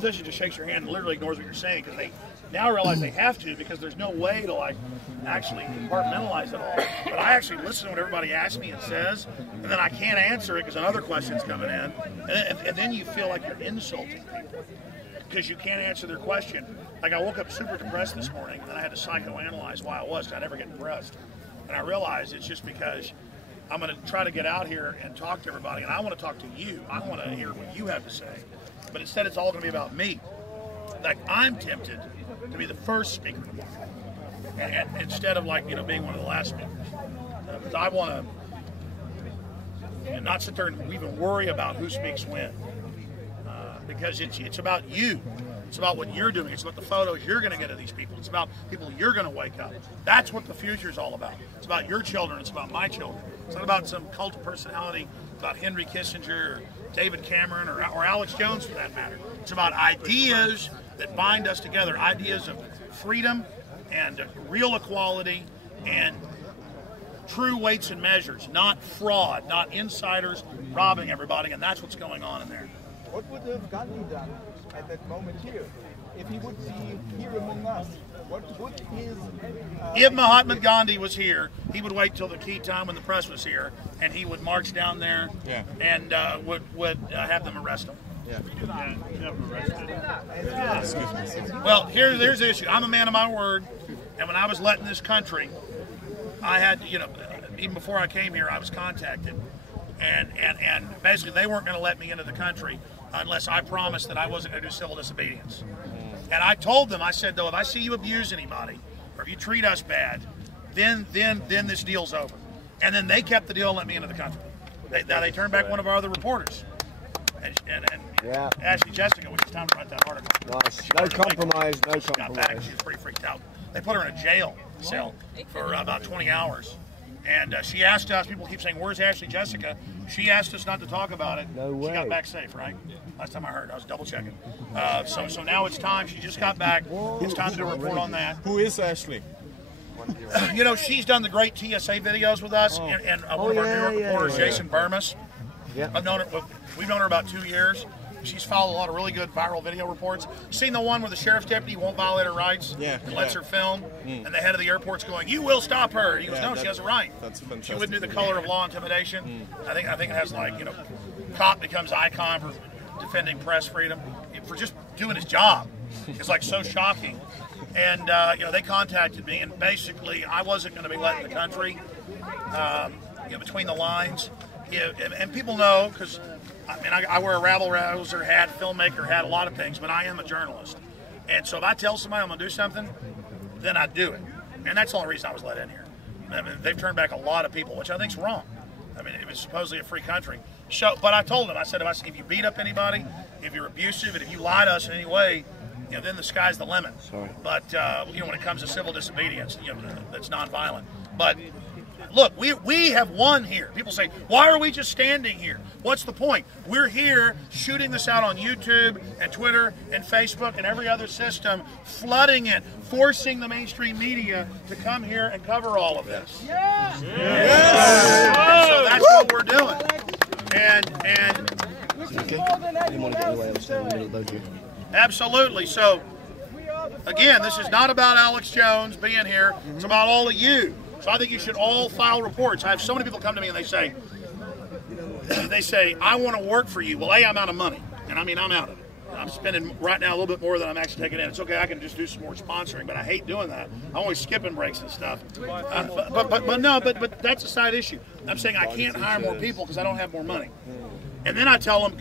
politician just shakes your hand and literally ignores what you're saying because they now realize they have to because there's no way to like actually compartmentalize it all. But I actually listen to what everybody asks me and says, and then I can't answer it because another question's coming in, and then you feel like you're insulting people because you can't answer their question. Like I woke up super depressed this morning, and then I had to psychoanalyze why I was, because I never get depressed. And I realized it's just because I'm going to try to get out here and talk to everybody, and I want to talk to you. I want to hear what you have to say. But instead, it's all going to be about me. Like I'm tempted to be the first speaker tomorrow, and instead of like being one of the last speakers, because I want to not sit there and even worry about who speaks when, because it's about you. It's about what you're doing. It's about the photos you're going to get of these people. It's about people you're going to wake up. That's what the future is all about. It's about your children. It's about my children. It's not about some cult of personality, about Henry Kissinger or David Cameron or Alex Jones for that matter. It's about ideas that bind us together, ideas of freedom and real equality and true weights and measures, not fraud, not insiders robbing everybody, and that's what's going on in there. What would have Gandhi done at that moment here? If he would be here among us, what would his... If Mahatma Gandhi was here, he would wait till the key time when the press was here, and he would march down there and would have them arrest him. Well, there's the issue. I'm a man of my word, and when I was let in this country, I had to, even before I came here, I was contacted, and basically they weren't going to let me into the country unless I promised that I wasn't going to do civil disobedience. And I told them, I said, though, if I see you abuse anybody or if you treat us bad, then this deal's over. And then they kept the deal and let me into the country. They turned back one of our other reporters. And Ashley Jessica, which is time to write that article. Nice. No compromise, no compromise. Got back, she was pretty freaked out. They put her in a jail cell for about 20 hours. And she asked us, people keep saying, where's Ashley Jessica? She asked us not to talk about it. No way. She got back safe, right? Last time I heard, I was double checking. So now it's time. She just got back. It's time to do a report on that. Who is Ashley? She's done the great TSA videos with us, and one of our New York reporters, Jason Burmis. Yeah. We've known her about 2 years. She's followed a lot of really good viral video reports. Seen the one where the sheriff's deputy won't violate her rights and lets her film, and the head of the airport's going, "You will stop her." He goes, "No, she has a right." That's fantastic. She wouldn't do the color of law intimidation. I think it has like cop becomes icon for defending press freedom for just doing his job. It's like so shocking. And they contacted me, and basically I wasn't going to be let in the country. Between the lines, and people know because. I wear a rabble-rouser hat, filmmaker hat, a lot of things, but I am a journalist. And so if I tell somebody I'm going to do something, then I do it. And that's the only reason I was let in here. They've turned back a lot of people, which I think's wrong. It was supposedly a free country. But I told them, I said, if you beat up anybody, if you're abusive, and if you lie to us in any way, then the sky's the limit. Sorry. But, when it comes to civil disobedience, that's nonviolent. But look, we have won here. People say, why are we just standing here? What's the point? We're here shooting this out on YouTube and Twitter and Facebook and every other system, flooding it, forcing the mainstream media to come here and cover all of this. Yes! Yes! So that's what we're doing. Absolutely. So, again, this is not about Alex Jones being here. It's about all of you. So I think you should all file reports. I have so many people come to me and they say, I want to work for you. Well, I'm out of money. And I'm out of it. I'm spending right now a little bit more than I'm actually taking in. It's okay, I can just do some more sponsoring, but I hate doing that. I'm always skipping breaks and stuff. But that's a side issue. I'm saying I can't hire more people because I don't have more money. And then I tell them,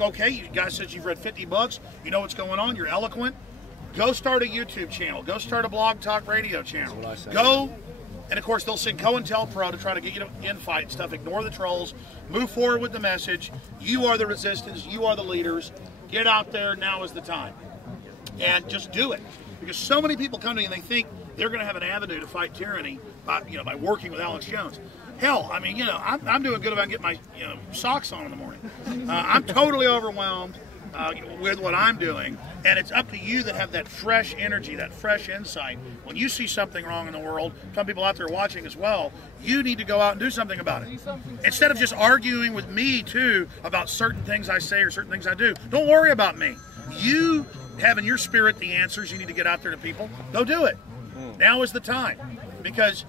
okay, you guys said you've read 50 books. You know what's going on. You're eloquent. Go start a YouTube channel. Go start a blog talk radio channel. Go. And, of course, they'll send COINTELPRO to try to get you to infight and stuff. Ignore the trolls. Move forward with the message. You are the resistance. You are the leaders. Get out there. Now is the time. And just do it. Because so many people come to me and they think they're going to have an avenue to fight tyranny by working with Alex Jones. Hell, I'm doing good about getting my socks on in the morning. I'm totally overwhelmed with what I'm doing. And it's up to you that have that fresh energy, that fresh insight. When you see something wrong in the world, some people out there watching as well, you need to go out and do something about it. Instead of just arguing with me, too, about certain things I say or certain things I do, don't worry about me. you have in your spirit the answers you need to get out there to people, go do it. Now is the time, because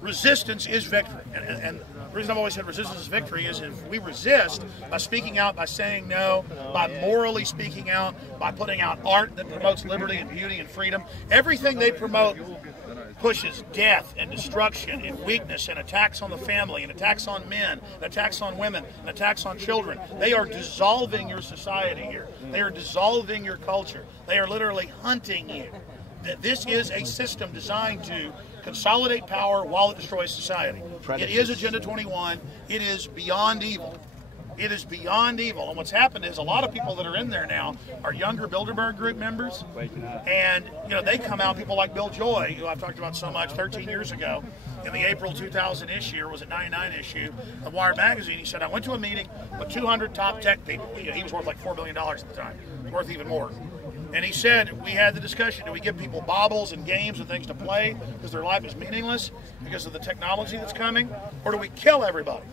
resistance is victory. And the reason I've always said resistance is victory is if we resist by speaking out, by saying no, by morally speaking out, by putting out art that promotes liberty and beauty and freedom, everything they promote pushes death and destruction and weakness and attacks on the family and attacks on men and attacks on women and attacks on children. They are dissolving your society here. They are dissolving your culture. They are literally hunting you. This is a system designed to consolidate power while it destroys society. It is Agenda 21. It is beyond evil. It is beyond evil. And what's happened is a lot of people that are in there now are younger Bilderberg group members. And, you know, they come out, people like Bill Joy, who I've talked about so much 13 years ago, in the April 2000 issue, or was it 99 issue, of Wired magazine. He said, I went to a meeting with 200 top tech people. He was worth like $4 billion at the time, worth even more. And he said, we had the discussion, do we give people baubles and games and things to play because their life is meaningless because of the technology that's coming, or do we kill everybody?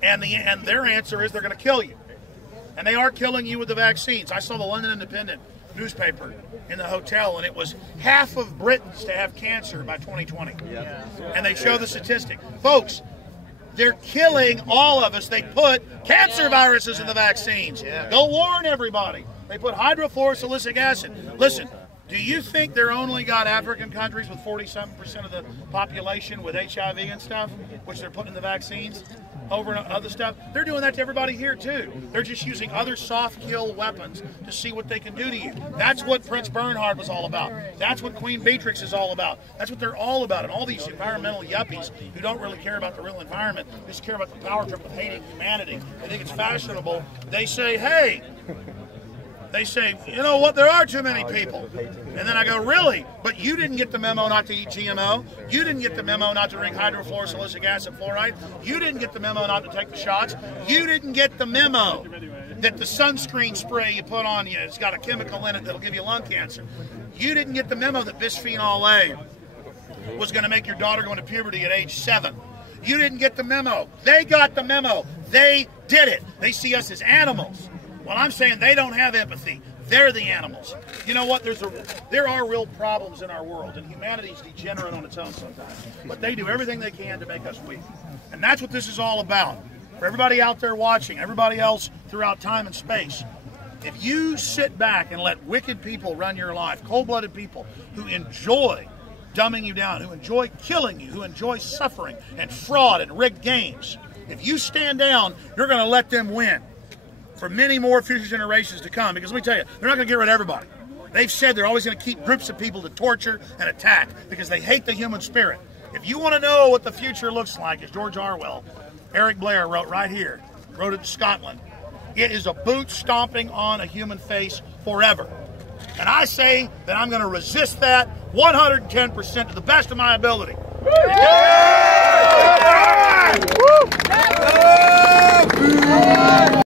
And their answer is they're going to kill you. And they are killing you with the vaccines. I saw the London Independent newspaper in the hotel, and it was half of Britons to have cancer by 2020. And they show the statistic. Folks, they're killing all of us. They put cancer viruses in the vaccines. Go warn everybody. They put hydrofluorosilicic acid. Listen, do you think they're only got African countries with 47% of the population with HIV and stuff, which they're putting in the vaccines over and other stuff? They're doing that to everybody here too. They're just using other soft kill weapons to see what they can do to you. That's what Prince Bernhard was all about. That's what Queen Beatrix is all about. That's what they're all about. And all these environmental yuppies who don't really care about the real environment, just care about the power trip of hating humanity. They think it's fashionable. They say, hey, you know what, there are too many people. And then I go, really? But you didn't get the memo not to eat GMO. You didn't get the memo not to drink hydrofluorosilicic acid fluoride. You didn't get the memo not to take the shots. You didn't get the memo that the sunscreen spray you put on you, it's got a chemical in it that'll give you lung cancer. You didn't get the memo that bisphenol A was going to make your daughter go into puberty at age 7. You didn't get the memo. They got the memo. They did it. They see us as animals. Well, I'm saying they don't have empathy. They're the animals. You know what? There are real problems in our world, and humanity's degenerate on its own sometimes. But they do everything they can to make us weak. And that's what this is all about. For everybody out there watching, everybody else throughout time and space, if you sit back and let wicked people run your life, cold-blooded people who enjoy dumbing you down, who enjoy killing you, who enjoy suffering and fraud and rigged games, if you stand down, you're going to let them win for many more future generations to come. Because let me tell you, they're not going to get rid of everybody. They've said they're always going to keep groups of people to torture and attack because they hate the human spirit. If you want to know what the future looks like, as George Orwell, Eric Blair wrote right here, wrote it in Scotland, it is a boot stomping on a human face forever. And I say that I'm going to resist that 110% to the best of my ability.